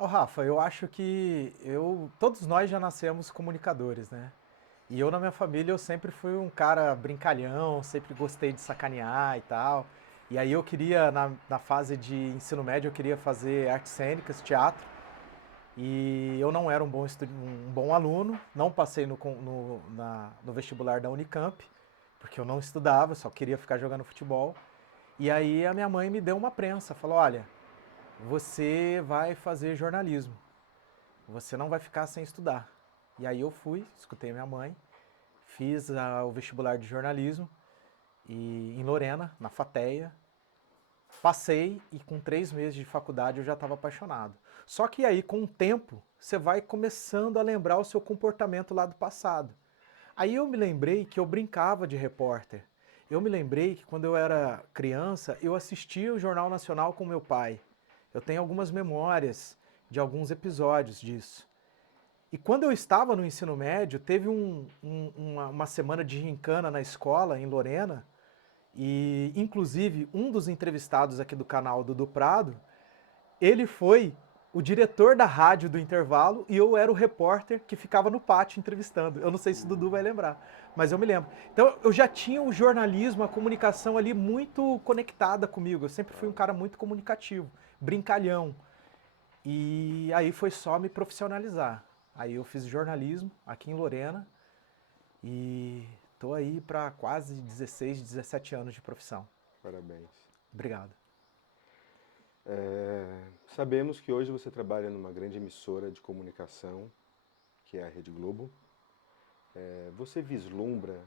Ô, Rafa, eu acho que todos nós já nascemos comunicadores, né? E eu na minha família eu sempre fui um cara brincalhão, sempre gostei de sacanear e tal. E aí eu queria, na fase de ensino médio, eu queria fazer artes cênicas, teatro. E eu não era um bom aluno, não passei no vestibular da Unicamp, porque eu não estudava, só queria ficar jogando futebol. E aí a minha mãe me deu uma prensa, falou, olha, você vai fazer jornalismo. Você não vai ficar sem estudar. E aí eu fui, escutei minha mãe, fiz o vestibular de jornalismo em Lorena, na FATEA. Passei e com 3 meses de faculdade eu já estava apaixonado. Só que aí, com o tempo, você vai começando a lembrar o seu comportamento lá do passado. Aí eu me lembrei que eu brincava de repórter. Eu me lembrei que quando eu era criança, eu assistia o Jornal Nacional com meu pai. Eu tenho algumas memórias de alguns episódios disso. E quando eu estava no ensino médio, teve uma semana de gincana na escola, em Lorena, e inclusive um dos entrevistados aqui do canal, Dudu Prado, ele foi o diretor da rádio do intervalo e eu era o repórter que ficava no pátio entrevistando. Eu não sei se o Dudu vai lembrar, mas eu me lembro. Então eu já tinha o jornalismo, a comunicação ali muito conectada comigo. Eu sempre fui um cara muito comunicativo, brincalhão. E aí foi só me profissionalizar. Aí eu fiz jornalismo aqui em Lorena e tô aí para quase 16, 17 anos de profissão. Parabéns. Obrigado. Sabemos que hoje você trabalha numa grande emissora de comunicação, que é a Rede Globo. Você vislumbra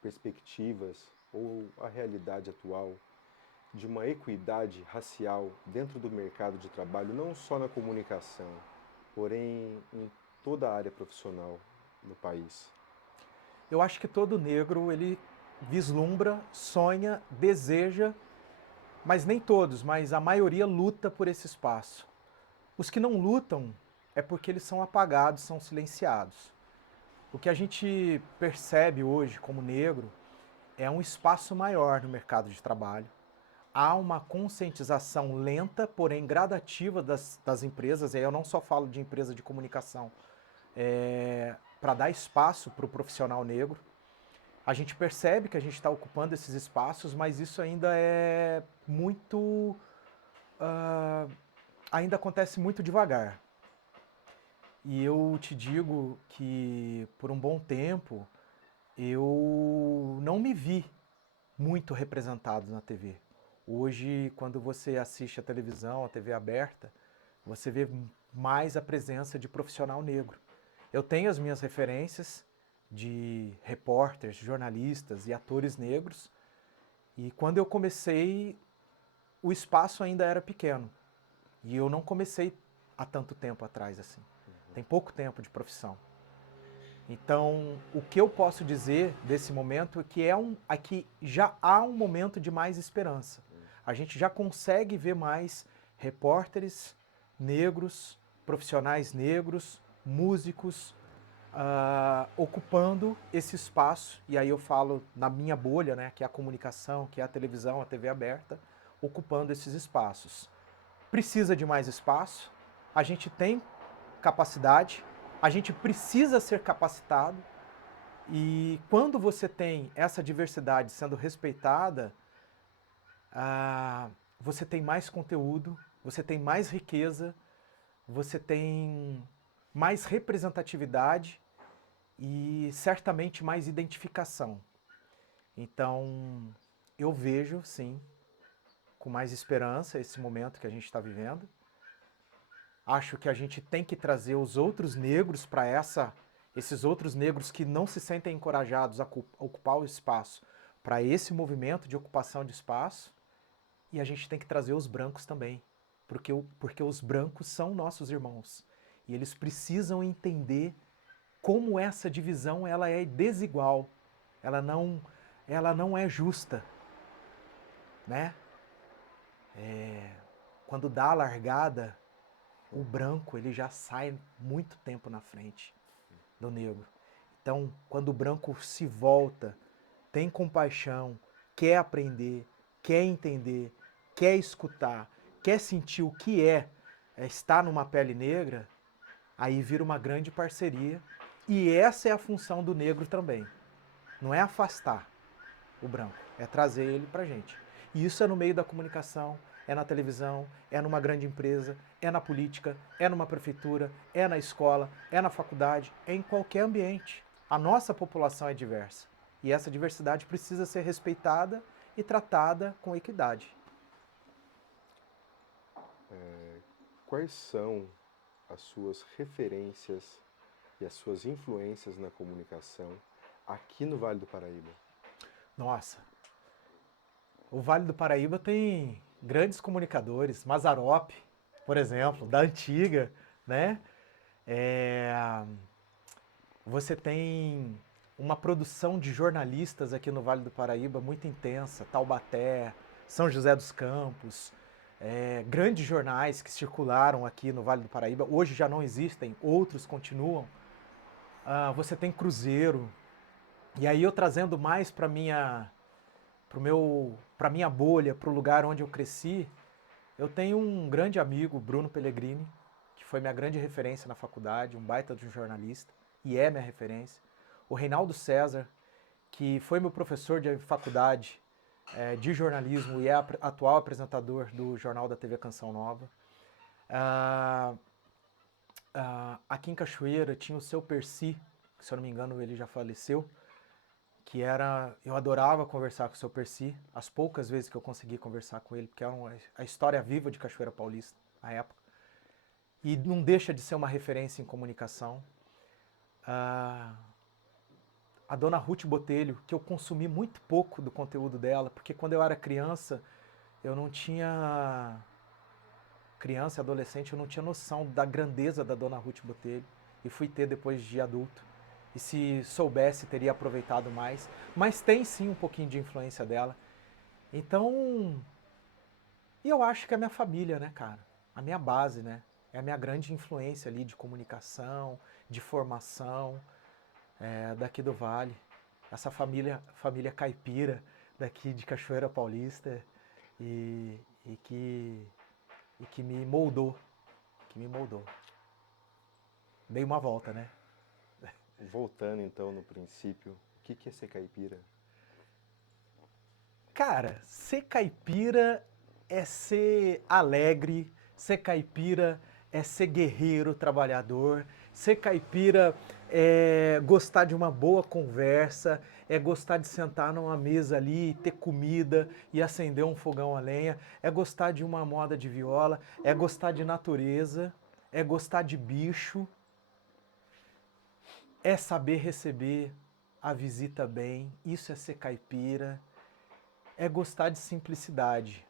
perspectivas ou a realidade atual de uma equidade racial dentro do mercado de trabalho, não só na comunicação, porém em toda a área profissional no país? Eu acho que todo negro ele vislumbra, sonha, deseja, mas nem todos, mas a maioria luta por esse espaço. Os que não lutam é porque eles são apagados, são silenciados. O que a gente percebe hoje como negro é um espaço maior no mercado de trabalho. Há uma conscientização lenta, porém gradativa das empresas, e aí eu não só falo de empresa de comunicação, para dar espaço para o profissional negro. A gente percebe que a gente está ocupando esses espaços, mas isso ainda é muito. ah, ainda acontece muito devagar. E eu te digo que por um bom tempo eu não me vi muito representado na TV. Hoje, quando você assiste a televisão, a TV aberta, você vê mais a presença de profissional negro. Eu tenho as minhas referências de repórteres, jornalistas e atores negros, e quando eu comecei, o espaço ainda era pequeno. E eu não comecei há tanto tempo atrás assim. Tem pouco tempo de profissão. Então, o que eu posso dizer desse momento é que aqui já há um momento de mais esperança. A gente já consegue ver mais repórteres negros, profissionais negros, músicos ocupando esse espaço. E aí eu falo na minha bolha, né, que é a comunicação, que é a televisão, a TV aberta, ocupando esses espaços. Precisa de mais espaço. A gente tem capacidade, a gente precisa ser capacitado e quando você tem essa diversidade sendo respeitada, você tem mais conteúdo, você tem mais riqueza, você tem mais representatividade e certamente mais identificação. Então, eu vejo, sim, com mais esperança esse momento que a gente está vivendo. Acho que a gente tem que trazer os outros negros para esses outros negros que não se sentem encorajados a ocupar o espaço para esse movimento de ocupação de espaço. E a gente tem que trazer os brancos também, porque os brancos são nossos irmãos. E eles precisam entender como essa divisão ela é desigual, ela não, ela não é justa, né? Quando dá a largada, o branco ele já sai muito tempo na frente do negro. Então, quando o branco se volta, tem compaixão, quer aprender, quer entender, quer escutar, quer sentir o que é está numa pele negra, aí vira uma grande parceria. E essa é a função do negro também. Não é afastar o branco, é trazer ele pra gente. E isso é no meio da comunicação, é na televisão, é numa grande empresa, é na política, é numa prefeitura, é na escola, é na faculdade, é em qualquer ambiente. A nossa população é diversa. E essa diversidade precisa ser respeitada e tratada com equidade. Quais são as suas referências e as suas influências na comunicação aqui no Vale do Paraíba? Nossa, o Vale do Paraíba tem grandes comunicadores, Mazzaropi, por exemplo, da antiga, né? É, Você tem uma produção de jornalistas aqui no Vale do Paraíba muito intensa, Taubaté, São José dos Campos, grandes jornais que circularam aqui no Vale do Paraíba. Hoje já não existem, outros continuam. Você tem Cruzeiro. E aí eu trazendo mais para minha bolha, para o lugar onde eu cresci, eu tenho um grande amigo, Bruno Pellegrini, que foi minha grande referência na faculdade, um baita de um jornalista, e é minha referência. O Reinaldo César, que foi meu professor de faculdade de jornalismo e é atual apresentador do Jornal da TV Canção Nova. Aqui em Cachoeira tinha o seu Percy, que se eu não me engano ele já faleceu, que era, eu adorava conversar com o seu Percy, as poucas vezes que eu consegui conversar com ele, porque era a história viva de Cachoeira Paulista, na época. E não deixa de ser uma referência em comunicação. A dona Ruth Botelho, que eu consumi muito pouco do conteúdo dela, porque quando eu era criança, eu não tinha... Criança e adolescente, eu não tinha noção da grandeza da dona Ruth Botelho, e fui ter depois de adulto. E se soubesse, teria aproveitado mais. Mas tem sim um pouquinho de influência dela. Então, e eu acho que é a minha família, né, cara? A minha base, né? É a minha grande influência ali de comunicação, de formação, daqui do Vale. Essa família caipira daqui de Cachoeira Paulista e, e que, e que me moldou, Dei uma volta, né? Voltando então no princípio, o que é ser caipira? Cara, ser caipira é ser alegre, ser caipira é ser guerreiro, trabalhador, ser caipira é gostar de uma boa conversa, é gostar de sentar numa mesa ali, ter comida e acender um fogão a lenha, é gostar de uma moda de viola, é gostar de natureza, é gostar de bicho, é saber receber a visita bem, isso é ser caipira, é gostar de simplicidade.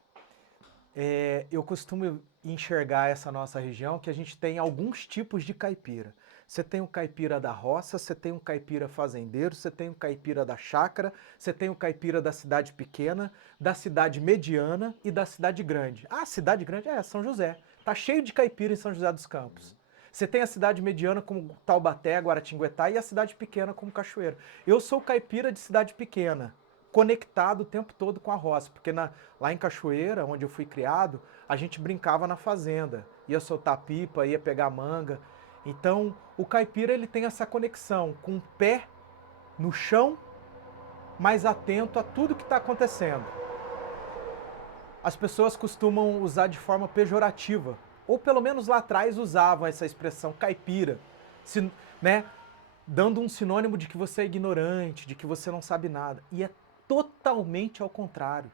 Eu costumo enxergar essa nossa região que a gente tem alguns tipos de caipira. Você tem o caipira da roça, você tem um caipira fazendeiro, você tem o caipira da chácara, você tem o caipira da cidade pequena, da cidade mediana e da cidade grande. Ah, cidade grande é São José. Tá cheio de caipira em São José dos Campos. Você tem a cidade mediana como Taubaté, Guaratinguetá e a cidade pequena como Cachoeira. Eu sou caipira de cidade pequena, conectado o tempo todo com a roça, porque lá em Cachoeira, onde eu fui criado, a gente brincava na fazenda, ia soltar pipa, ia pegar manga. Então, o caipira ele tem essa conexão com o pé no chão, mais atento a tudo que está acontecendo. As pessoas costumam usar de forma pejorativa, ou pelo menos lá atrás usavam essa expressão caipira, né? Dando um sinônimo de que você é ignorante, de que você não sabe nada. E é totalmente ao contrário.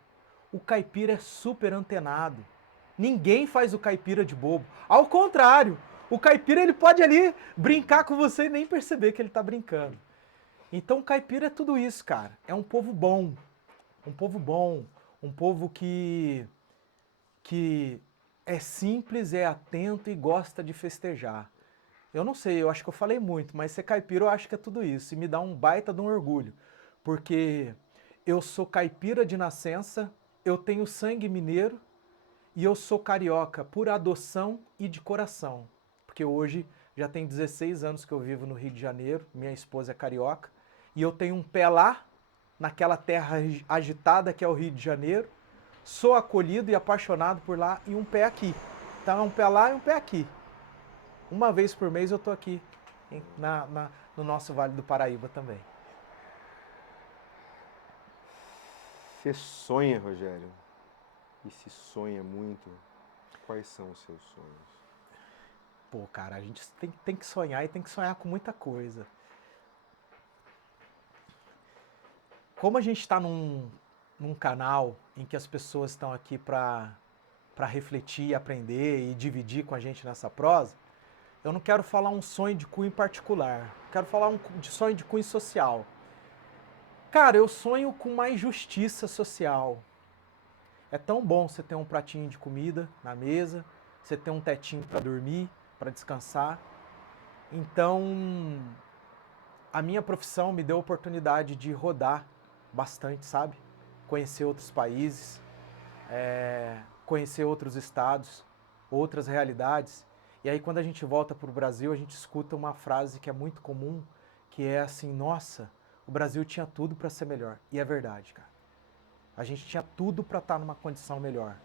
O caipira é super antenado. Ninguém faz o caipira de bobo. Ao contrário, o caipira ele pode ali brincar com você e nem perceber que ele está brincando. Então o caipira é tudo isso, cara. É um povo bom, um povo que é simples, é atento e gosta de festejar. Eu não sei, eu acho que eu falei muito, mas ser caipira eu acho que é tudo isso. E me dá um baita de um orgulho. Porque eu sou caipira de nascença, eu tenho sangue mineiro e eu sou carioca por adoção e de coração. Porque hoje já tem 16 anos que eu vivo no Rio de Janeiro, minha esposa é carioca, e eu tenho um pé lá, naquela terra agitada que é o Rio de Janeiro, sou acolhido e apaixonado por lá e um pé aqui. Então é um pé lá e um pé aqui. Uma vez por mês eu tô aqui no nosso Vale do Paraíba também. Você sonha, Rogério? E se sonha muito, quais são os seus sonhos? Pô, cara, a gente tem que sonhar e tem que sonhar com muita coisa. Como a gente está num canal em que as pessoas estão aqui para refletir, aprender e dividir com a gente nessa prosa, eu não quero falar um sonho de cunho particular. Quero falar de sonho de cunho social. Cara, eu sonho com mais justiça social. É tão bom você ter um pratinho de comida na mesa, você ter um tetinho para dormir, para descansar. Então, a minha profissão me deu a oportunidade de rodar bastante, sabe? Conhecer outros países, conhecer outros estados, outras realidades. E aí, quando a gente volta para o Brasil, a gente escuta uma frase que é muito comum, que é assim: nossa, o Brasil tinha tudo para ser melhor. E é verdade, cara. A gente tinha tudo para estar numa condição melhor.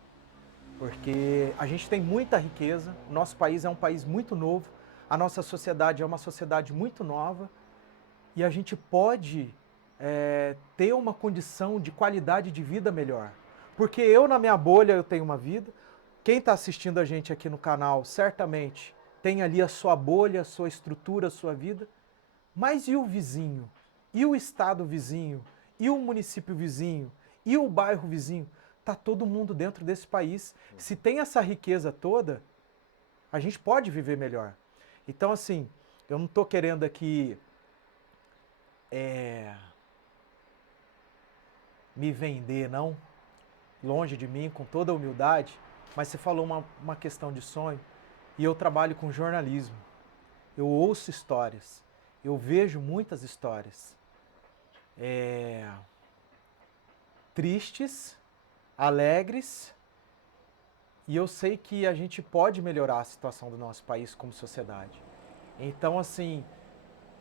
Porque a gente tem muita riqueza, o nosso país é um país muito novo, a nossa sociedade é uma sociedade muito nova, e a gente pode ter uma condição de qualidade de vida melhor. Porque eu, na minha bolha, eu tenho uma vida. Quem está assistindo a gente aqui no canal, certamente tem ali a sua bolha, a sua estrutura, a sua vida. Mas e o vizinho? E o estado vizinho? E o município vizinho? E o bairro vizinho? Está todo mundo dentro desse país. Se tem essa riqueza toda, a gente pode viver melhor. Então, assim, eu não estou querendo aqui me vender, não. Longe de mim, com toda a humildade. Mas você falou uma questão de sonho. E eu trabalho com jornalismo. Eu ouço histórias. Eu vejo muitas histórias. Tristes, alegres. E eu sei que a gente pode melhorar a situação do nosso país como sociedade. Então, assim,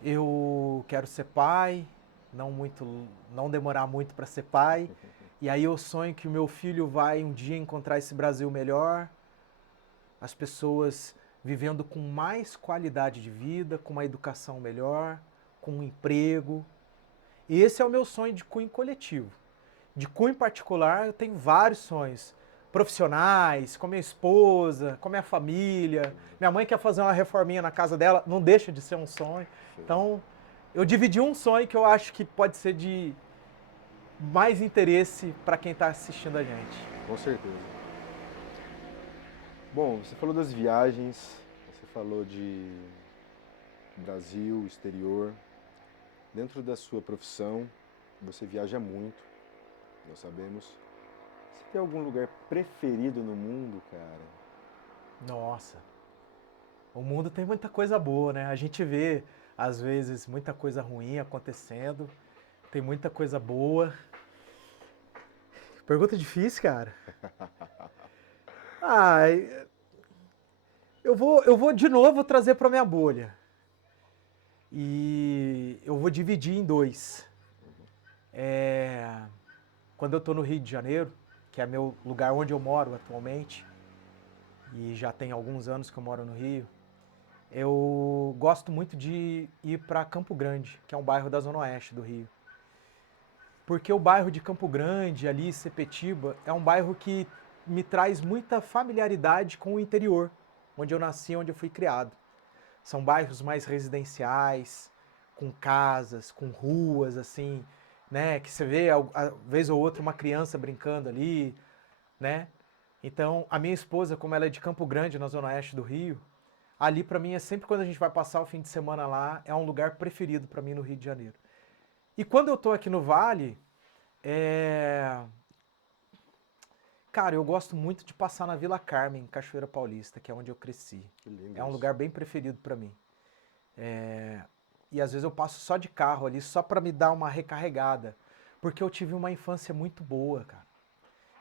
eu quero ser pai, não demorar muito para ser pai. E aí eu sonho que o meu filho vai um dia encontrar esse Brasil melhor, as pessoas vivendo com mais qualidade de vida, com uma educação melhor, com um emprego. E esse é o meu sonho de cunho coletivo. De cunho particular, eu tenho vários sonhos profissionais, com a minha esposa, com a minha família. Minha mãe quer fazer uma reforminha na casa dela, não deixa de ser um sonho. Então, eu dividi um sonho que eu acho que pode ser de mais interesse para quem está assistindo a gente. Com certeza. Bom, você falou das viagens, você falou de Brasil, exterior. Dentro da sua profissão, você viaja muito, nós sabemos. Você tem algum lugar preferido no mundo, cara? Nossa, o mundo tem muita coisa boa, né? A gente vê, às vezes, muita coisa ruim acontecendo, tem muita coisa boa. Pergunta difícil, cara. Eu vou de novo trazer para minha bolha. E eu vou dividir em dois. Quando eu estou no Rio de Janeiro, que é meu lugar onde eu moro atualmente, e já tem alguns anos que eu moro no Rio, eu gosto muito de ir para Campo Grande, que é um bairro da Zona Oeste do Rio. Porque o bairro de Campo Grande, ali, Sepetiba, é um bairro que me traz muita familiaridade com o interior, onde eu nasci, onde eu fui criado. São bairros mais residenciais, com casas, com ruas, assim, né? Que você vê, a vez ou outra, uma criança brincando ali, né? Então, a minha esposa, como ela é de Campo Grande, na Zona Oeste do Rio, ali para mim é sempre quando a gente vai passar o fim de semana lá, é um lugar preferido para mim no Rio de Janeiro. E quando eu tô aqui no Vale, cara, eu gosto muito de passar na Vila Carmen, em Cachoeira Paulista, que é onde eu cresci. Que lindo É um isso. lugar bem preferido para mim. E às vezes eu passo só de carro ali, só para me dar uma recarregada. Porque eu tive uma infância muito boa, cara.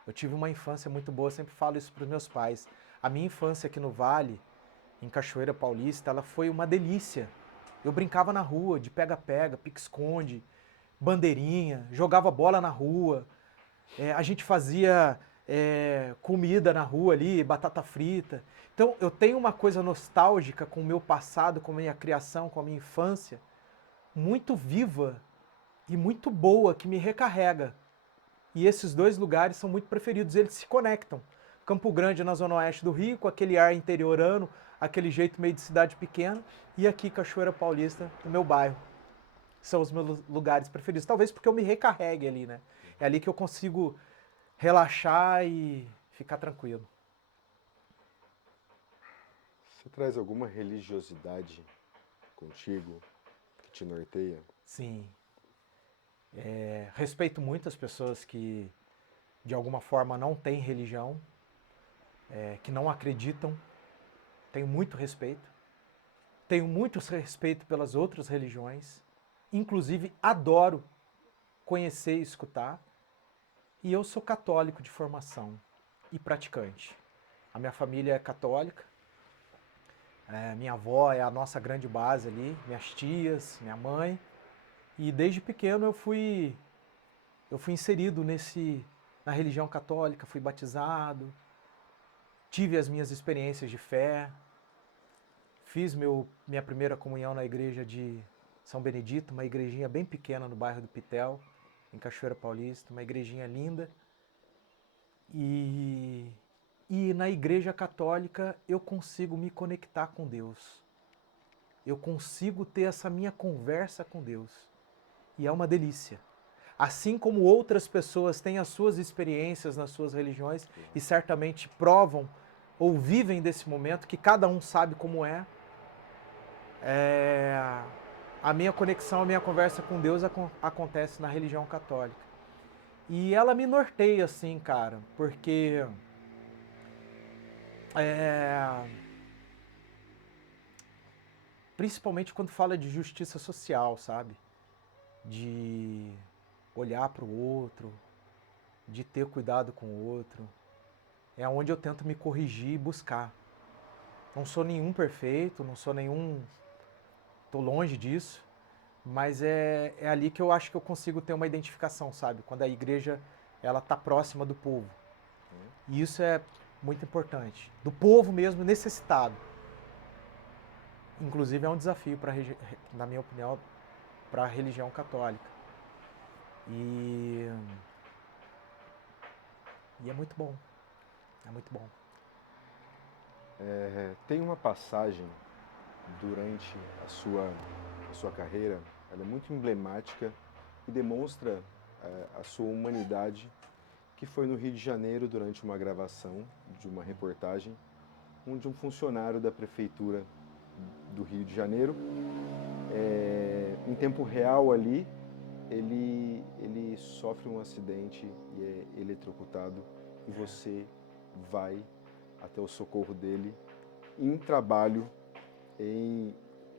Eu tive uma infância muito boa, eu sempre falo isso para os meus pais. A minha infância aqui no Vale, em Cachoeira Paulista, ela foi uma delícia. Eu brincava na rua, de pega-pega, pique-esconde, bandeirinha, jogava bola na rua. A gente fazia comida na rua ali, batata frita. Então eu tenho uma coisa nostálgica com o meu passado, com a minha criação, com a minha infância, muito viva e muito boa, que me recarrega. E esses dois lugares são muito preferidos, eles se conectam. Campo Grande, na zona oeste do Rio, com aquele ar interiorano, aquele jeito meio de cidade pequena, e aqui Cachoeira Paulista, no meu bairro. São os meus lugares preferidos. Talvez porque eu me recarregue ali, né? É ali que eu consigo relaxar e ficar tranquilo. Você traz alguma religiosidade contigo que te norteia? Sim. Respeito muito as pessoas que, de alguma forma, não têm religião, que não acreditam. Tenho muito respeito. Tenho muito respeito pelas outras religiões. Inclusive, adoro conhecer e escutar. E eu sou católico de formação e praticante. A minha família é católica. Minha avó é a nossa grande base ali, minhas tias, minha mãe. E desde pequeno eu fui inserido na religião católica, fui batizado, tive as minhas experiências de fé, fiz minha primeira comunhão na igreja de São Benedito, uma igrejinha bem pequena no bairro do Pitel, em Cachoeira Paulista, uma igrejinha linda. E na igreja católica eu consigo me conectar com Deus. Eu consigo ter essa minha conversa com Deus. E é uma delícia. Assim como outras pessoas têm as suas experiências nas suas religiões e certamente provam ou vivem desse momento, que cada um sabe como a minha conexão, a minha conversa com Deus acontece na religião católica. E ela me norteia, assim, cara, porque principalmente quando fala de justiça social, sabe? De olhar para o outro, de ter cuidado com o outro. É onde eu tento me corrigir e buscar. Não sou nenhum perfeito, não sou nenhum... Tô longe disso, mas é ali que eu acho que eu consigo ter uma identificação, sabe? Quando a igreja, ela tá próxima do povo. E isso é muito importante. Do povo mesmo, necessitado. Inclusive é um desafio, na minha opinião, para a religião católica. E é muito bom. É muito bom. Tem uma passagem durante a sua carreira, ela é muito emblemática e demonstra a sua humanidade, que foi no Rio de Janeiro durante uma gravação de uma reportagem, onde um funcionário da prefeitura do Rio de Janeiro, em tempo real ali, ele sofre um acidente e é eletrocutado, e você vai até o socorro dele em trabalho,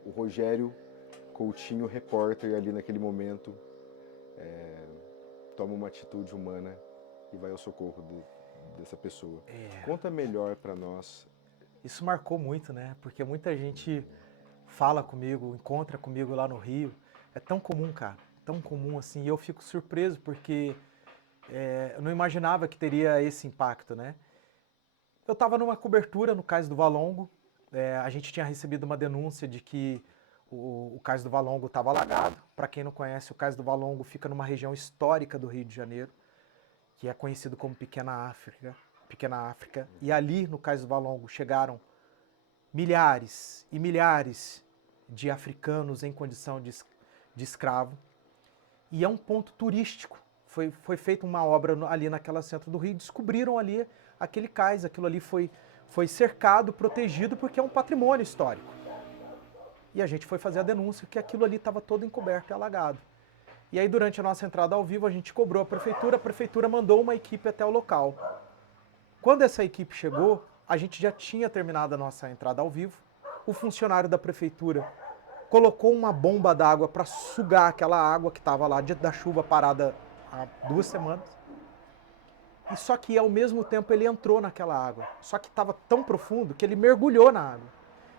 o Rogério Coutinho, repórter, ali naquele momento, toma uma atitude humana e vai ao socorro dessa pessoa. Conta melhor para nós. Isso marcou muito, né? Porque muita gente fala comigo, encontra comigo lá no Rio. É tão comum, cara, tão comum assim. E eu fico surpreso porque eu não imaginava que teria esse impacto, né? Eu estava numa cobertura no Cais do Valongo. A gente tinha recebido uma denúncia de que o Cais do Valongo estava alagado. Para quem não conhece, o Cais do Valongo fica numa região histórica do Rio de Janeiro, que é conhecido como Pequena África. E ali no Cais do Valongo chegaram milhares e milhares de africanos em condição de escravo. E é um ponto turístico. Foi feita uma obra ali naquela centro do Rio, descobriram ali aquele cais, aquilo ali foi cercado, protegido, porque é um patrimônio histórico. E a gente foi fazer a denúncia que aquilo ali estava todo encoberto e alagado. E aí, durante a nossa entrada ao vivo, a gente cobrou a prefeitura mandou uma equipe até o local. Quando essa equipe chegou, a gente já tinha terminado a nossa entrada ao vivo. O funcionário da prefeitura colocou uma bomba d'água para sugar aquela água que estava lá da chuva parada há 2 semanas. E só que ao mesmo tempo ele entrou naquela água. Só que estava tão profundo que ele mergulhou na água.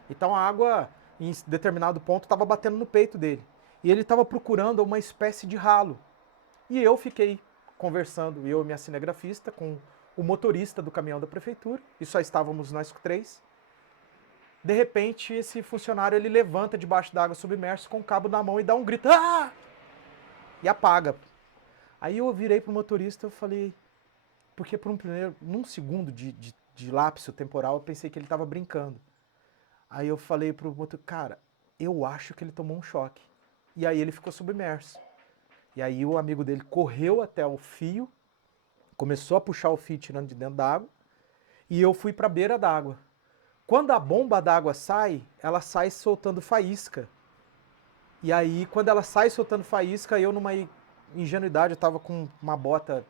Então a água, em determinado ponto, estava batendo no peito dele. E ele estava procurando uma espécie de ralo. E eu fiquei conversando, eu e minha cinegrafista, com o motorista do caminhão da prefeitura, e só estávamos nós três. De repente, esse funcionário ele levanta debaixo d'água submerso com o cabo na mão e dá um grito, ah! E apaga. Aí eu virei pro motorista e falei, porque por num segundo de lapso temporal, eu pensei que ele estava brincando. Aí eu falei pro motorista, cara, eu acho que ele tomou um choque. E aí ele ficou submerso. E aí o amigo dele correu até o fio, começou a puxar o fio tirando de dentro da água, e eu fui para a beira d'água. Quando a bomba d'água sai, ela sai soltando faísca. E aí, quando ela sai soltando faísca, eu numa ingenuidade, eu tava com uma bota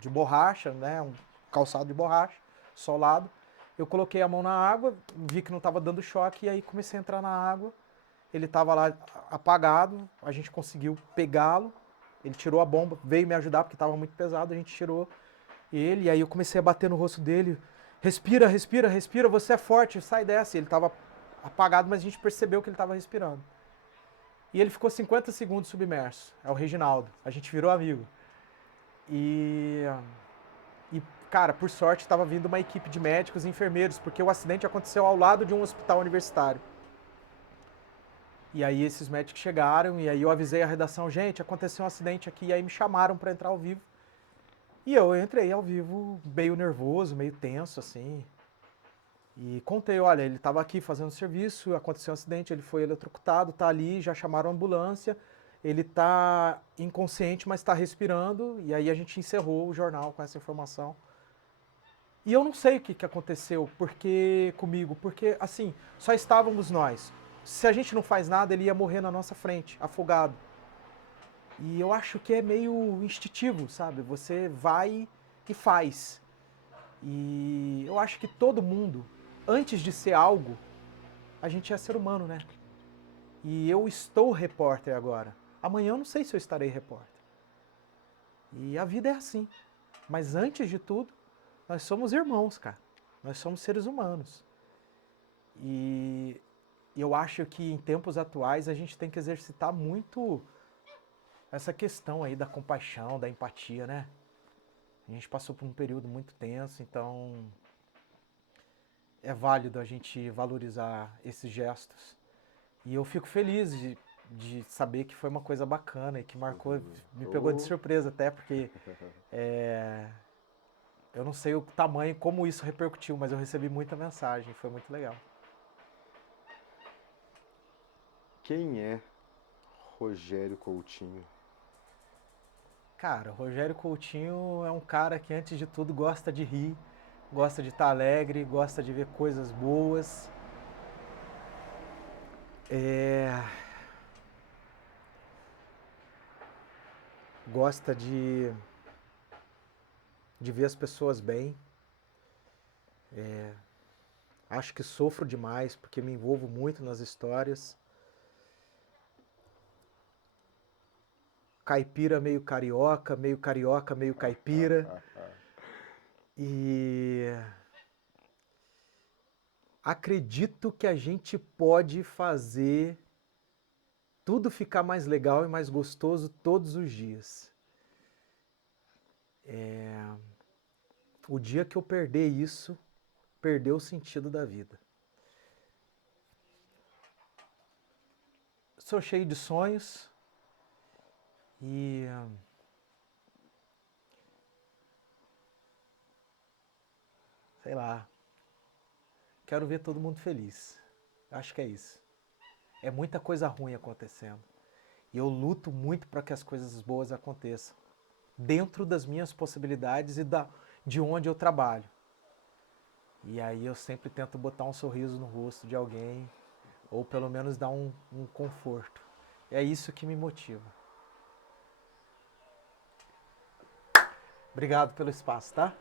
de borracha, né, um calçado de borracha, solado. Eu coloquei a mão na água, vi que não estava dando choque, e aí comecei a entrar na água. Ele estava lá apagado, a gente conseguiu pegá-lo. Ele tirou a bomba, veio me ajudar porque estava muito pesado, a gente tirou ele, e aí eu comecei a bater no rosto dele. Respira, respira, respira, você é forte, sai dessa. Ele estava apagado, mas a gente percebeu que ele estava respirando. E ele ficou 50 segundos submerso. É o Reginaldo. A gente virou amigo. E cara, por sorte, estava vindo uma equipe de médicos e enfermeiros, porque o acidente aconteceu ao lado de um hospital universitário. E aí esses médicos chegaram, e aí eu avisei a redação, gente, aconteceu um acidente aqui, e aí me chamaram para entrar ao vivo. E eu entrei ao vivo meio nervoso, meio tenso, assim. E contei, olha, ele estava aqui fazendo serviço, aconteceu um acidente, ele foi eletrocutado, tá ali, já chamaram a ambulância, ele tá inconsciente, mas está respirando, e aí a gente encerrou o jornal com essa informação. E eu não sei o que aconteceu comigo, porque assim, só estávamos nós. Se a gente não faz nada, ele ia morrer na nossa frente, afogado. E eu acho que é meio instintivo, sabe? Você vai e faz. E eu acho que todo mundo, antes de ser algo, a gente é ser humano, né? E eu estou repórter agora. Amanhã eu não sei se eu estarei repórter. E a vida é assim. Mas antes de tudo, nós somos irmãos, cara. Nós somos seres humanos. E eu acho que em tempos atuais a gente tem que exercitar muito essa questão aí da compaixão, da empatia, né? A gente passou por um período muito tenso, então é válido a gente valorizar esses gestos. E eu fico feliz de saber que foi uma coisa bacana e que marcou, me pegou de surpresa até, porque eu não sei o tamanho, como isso repercutiu, mas eu recebi muita mensagem, foi muito legal. Quem é Rogério Coutinho? Cara, o Rogério Coutinho é um cara que, antes de tudo, gosta de rir, gosta de estar alegre, gosta de ver coisas boas. Gosta de ver as pessoas bem. Acho que sofro demais porque me envolvo muito nas histórias. Caipira meio carioca, meio caipira. E acredito que a gente pode fazer tudo ficar mais legal e mais gostoso todos os dias. O dia que eu perder isso, perdeu o sentido da vida. Sou cheio de sonhos e sei lá, quero ver todo mundo feliz. Acho que é isso. É muita coisa ruim acontecendo. E eu luto muito para que as coisas boas aconteçam, dentro das minhas possibilidades e de onde eu trabalho. E aí eu sempre tento botar um sorriso no rosto de alguém, ou pelo menos dar um conforto. É isso que me motiva. Obrigado pelo espaço, tá?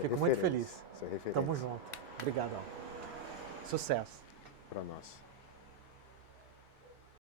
Fico muito feliz. Isso é referência. Tamo junto. Obrigadão. Sucesso. Para nós.